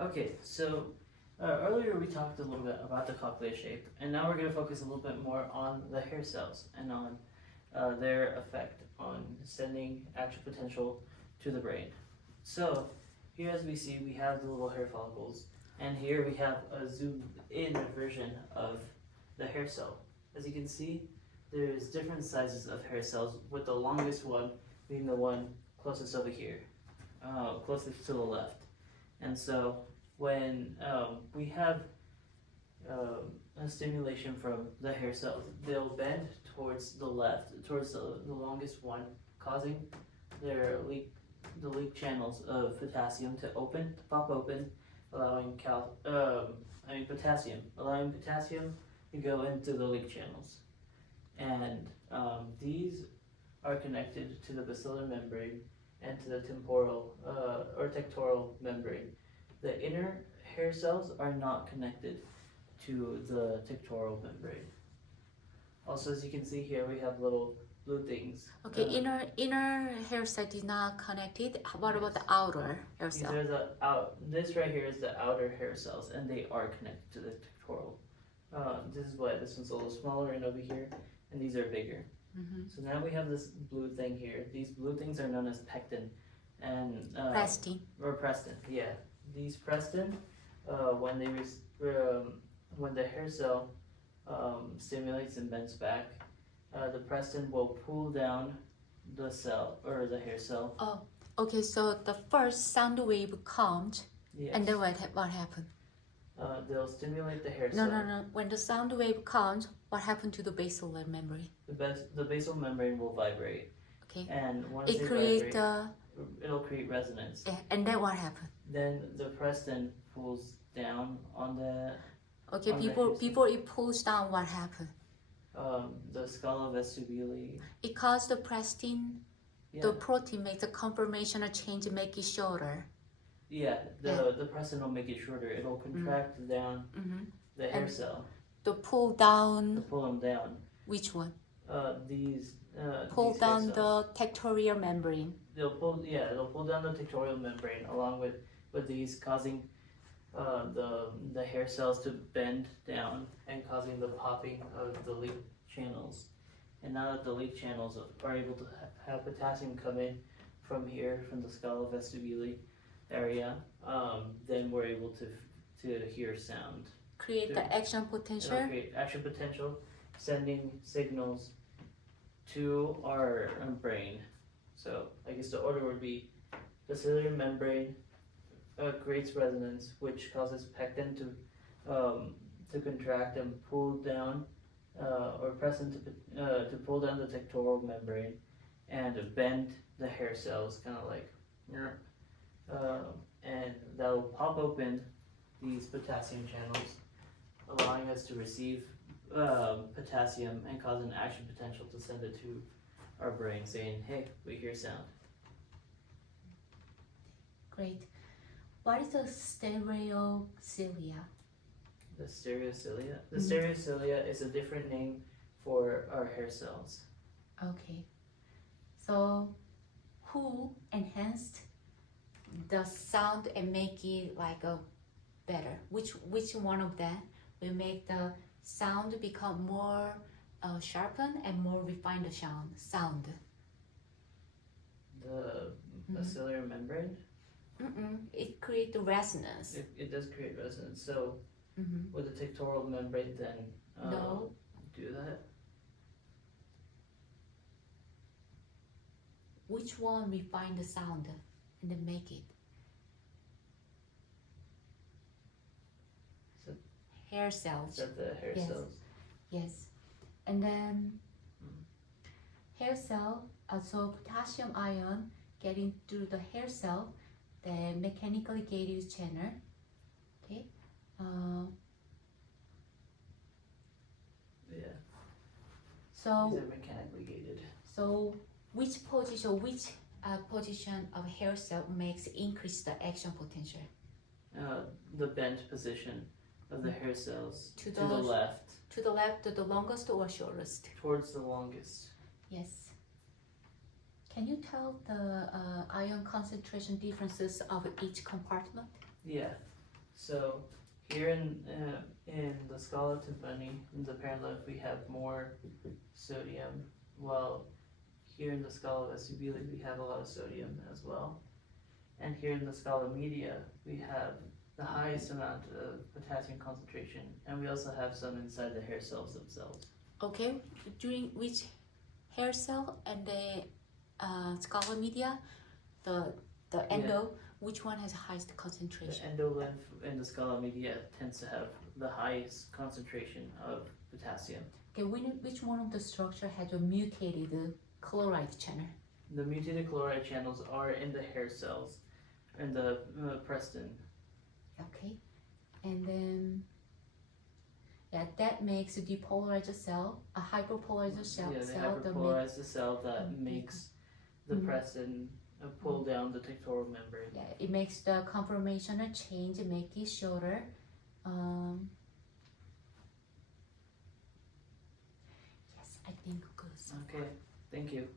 Okay, so earlier we talked a little bit about the cochlea shape, and now we're going to focus a little bit more on the hair cells and on their effect on sending action potential to the brain. So here, as we see, we have the little hair follicles, and here we have a zoomed in version of the hair cell. As you can see, there's different sizes of hair cells, with the longest one being the one closest over here, closest to the left. And so when we have a stimulation from the hair cells, they'll bend towards the left, towards the longest one, causing the leak channels of potassium to pop open, allowing potassium to go into the leak channels. And these are connected to the basilar membrane and to the temporal or tectoral membrane. The inner hair cells are not connected to the tectoral membrane. Also, as you can see here, we have little blue things. Okay, inner hair cell is not connected. What about the outer hair These cell? are this right here is the outer hair cells, and they are connected to the tectoral. This is why this one's a little smaller and over here, and these are bigger. So now we have this blue thing here. These blue things are known as pectin and Prestin. Or Preston, yeah. These Preston, when the hair cell stimulates and bends back, the Preston will pull down the cell or the hair cell. Oh, okay. So the first sound wave comes, Yes. and then what happened? They'll stimulate the hair No, cell. no. When the sound wave comes, what happened to the basilar membrane? The basal membrane will vibrate. Okay. And once It they creates vibrate, it'll create resonance. and then what happened? Then the Preston pulls down on the. Okay, on the before hair cell. before it pulls down, what happened? The scala vestibuli. It caused the prestin, Yeah. the protein makes a conformational change, make it shorter. Yeah, the Preston will make it shorter. It'll contract down the hair And cell The pull to down, pull them down. which one? These Pull these hair down cells. the tectorial membrane. They'll pull down the tectorial membrane along with these, causing the hair cells to bend down and causing the popping of the leak channels. And now that the leak channels are able to have potassium come in from here, from the scala vestibuli area, then we're able to hear sound. Create the action It'll potential. create action potential, sending signals to our brain. So I guess the order would be the ciliary membrane creates resonance, which causes pectin to contract and pull down, or pressin to pull down the tectoral membrane and bend the hair cells, kind of like, and that will pop open these potassium channels, allowing us to receive potassium and cause an action potential to send it to our brain, saying, "Hey, we hear sound." Great. What is the stereocilia? The stereocilia. The stereocilia is a different name for our hair cells. Okay. So, who enhanced the sound and make it like a better? Which one of them will make the sound become more sharpened and more refined sound? The ciliary membrane. It creates resonance. It does create resonance. So would the tectoral membrane then No. do that? Which one refine the sound and then make it? So- Hair Is cells. that the hair Yes. cells? Yes. And then hair cell, also potassium ion getting through the hair cell, the mechanically gated channel. Okay. Yeah. So These are mechanically gated. So which position of hair cell makes increase the action potential? The bent position of the hair cells To to the the- left, To the left, the longest or shortest? towards the longest. Yes. Can you tell the ion concentration differences of each compartment? Yeah. So here in the scala tympani, in the parent lobe, we have more sodium, while here in the scala vestibuli we have a lot of sodium as well. And here in the scala media we have the highest amount of potassium concentration, and we also have some inside the hair cells themselves. Okay, during which hair cell and the scala media, the endo, which one has the highest The concentration? endolymph in the scala media tends to have the highest concentration of potassium. Okay, which one of the structure has a mutated chloride channel? The mutated chloride channels are in the hair cells, in the Preston. Okay, and then yeah, that makes a depolarized cell, a hyperpolarized cell. Yeah, they cell that hyperpolarize the cell that Mhm. makes the Mhm. Preston pull down the pectoral membrane. yeah, it makes the conformational change, make it shorter. Yes, I think good. So Okay, thank you.